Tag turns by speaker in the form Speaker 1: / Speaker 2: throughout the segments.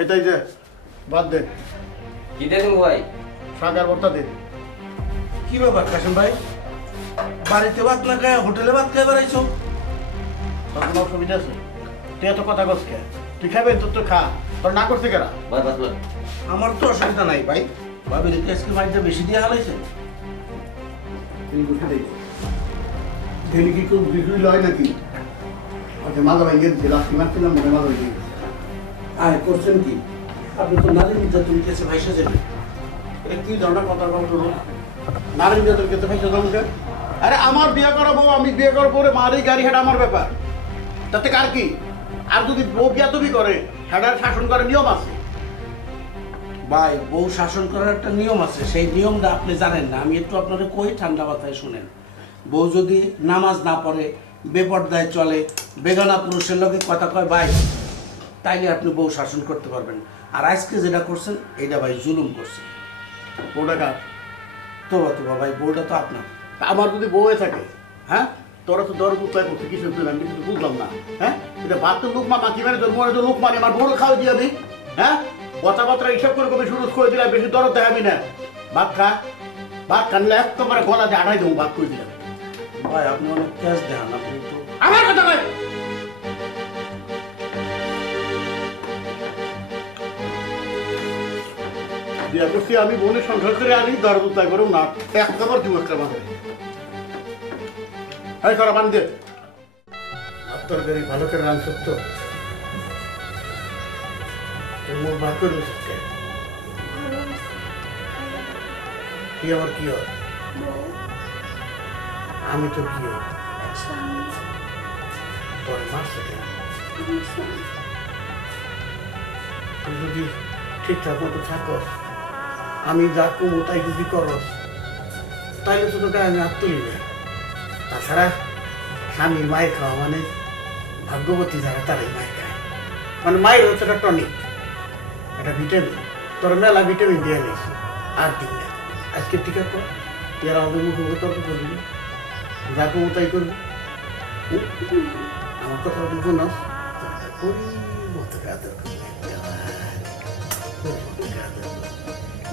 Speaker 1: এই তাই যে বাদ দে।
Speaker 2: কি দিয়ে দেবো ভাই?
Speaker 1: শাকার ভর্তা দে।
Speaker 3: কি ব্যাপার কাশেম ভাই? বাড়িতে ভাত না খায় হোটেলে ভাত খাই বেড়াইছো
Speaker 1: তোর কোনো অসুবিধা আছে? তুই এত কথা কস কে? তুই খাবে তোর তো খা। তোর না করছে কেরা?
Speaker 3: আমার তো অসুবিধা নাই ভাই। ভাবি রেখে আজকে বাড়িতে বেশি দিয়ে হালাইছে।
Speaker 1: দেখি কি কেউ বিক্রি লয় নাকি? আচ্ছা মাথা ভাই গেছে লাস্টি মারছিলাম মনে মাথা ভাই গেছে
Speaker 3: আয়, করছেন কি? আপনি তো নারী নির্যাতন কেসে ভাইসা যাবেন।
Speaker 1: এটা কি ধরনের কথা শুনো নারী নির্যাতন কেতে পয়সা জমছে আরে, আমার বিয়ে করা বউ, আমি বিয়ে করার পরে মারি, গাড়ি হেঁটা আমার ব্যাপার। তাতে কার কি? আর যদি বউ বিয়া তুমি করে হেডার শাসন করার নিয়ম আছে?
Speaker 3: ভাই, বউ শাসন করার একটা নিয়ম আছে। সেই নিয়মটা আপনি জানেন না। আমি একটু আপনাদের কই, ঠান্ডা মাথায় শুনেন। বউ যদি নামাজ না পড়ে, বেপর্দায় চলে বেগানা পুরুষের লোকে কথা কয়, ভাই তাইলে আপনি বউ শাসন করতে পারবেন আর আজকে যেটা করছেন এটা ভাই জুলুম করছেন।
Speaker 1: বউটা কার?
Speaker 3: তো তো ভাই বউটা তো আপনার।
Speaker 1: তা আমার যদি বউ হয়ে থাকে হ্যাঁ? তোরা তো দর কুত্তায় করতে কিছু তুই আমি কিছু বুঝলাম না। হ্যাঁ? এটা ভাত তো লোক মামা কি মানে তোর মনে তো লোক মানে? আমার বড় খাওয়া দিয়ে আমি হ্যাঁ? কথাবার্তা এইসব করে কবে শুরু করে দিলাম বেশি দরদ দেখাবি না। ভাত খা ভাত খানলে একেবারে গলা দিয়ে আড়াই দেবো ভাত করে দিলাম।
Speaker 3: ভাই আপনি অনেক ক্যাশ দেখান আপনি একটু
Speaker 1: আমার কথা কয়! বিয়া করছি আমি বোনের সংসার করে আনি দরদ উত্তায় করো না। একবার দিব একটা মাথায় হাই করা বান্ধে তরকারি ভালো করে রান সত্য মুখ ভাগ করে দিচ্ছে কি আমার কি হয়? আমি তো কি তোর মারছে তুই যদি ঠিকঠাক মতো থাকস আমি যা কমো তাই যদি করস তাইলে তো তোকে আমি আত্মলি না তাছাড়া স্বামীর মায়ের খাওয়া মানে ভাগ্যবতী যারা, তারাই মায়ের খায়। মানে মায়ের হচ্ছে একটা টনিক, একটা ভিটামিন। তোর মেলা ভিটামিন দিয়ে নিয়েছি, আর দিন না আজকে ঠিক আছে, তুই আর আমাদের মুখে মুখে তর্ক করবি না। যা কমো তাই করবি। আমার কথা তুই শোনাস। করি মতো কাদের করি।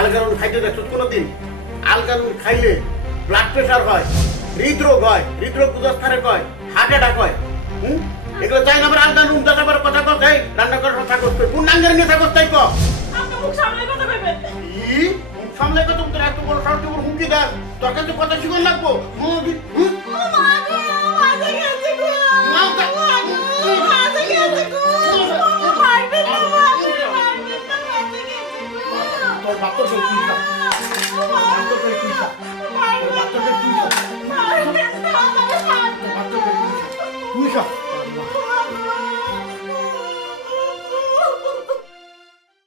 Speaker 1: আলগা নুন খাইতে দেখছ কোনোদিন? দিন আলগানুন খাইলে ব্লাড প্রেশার হয় হৃদরোগ হয় হৃদরোগ বুঝস্থানে কয় হার্ট অ্যাটাক হয়। হুম? এগুলো চাই না আবার আলগানুন দাদা আবার কথা কথা চাই রান্না করার কথা করতে। কোন নাঙ্গের নিয়ে থাকো তাই কো
Speaker 4: সামনে কথা
Speaker 1: তোর এত বড় তোর হুমকি দেন। তোর কাছে কথা শিখুন লাগবো?
Speaker 4: 拿到
Speaker 1: 最低的，拿。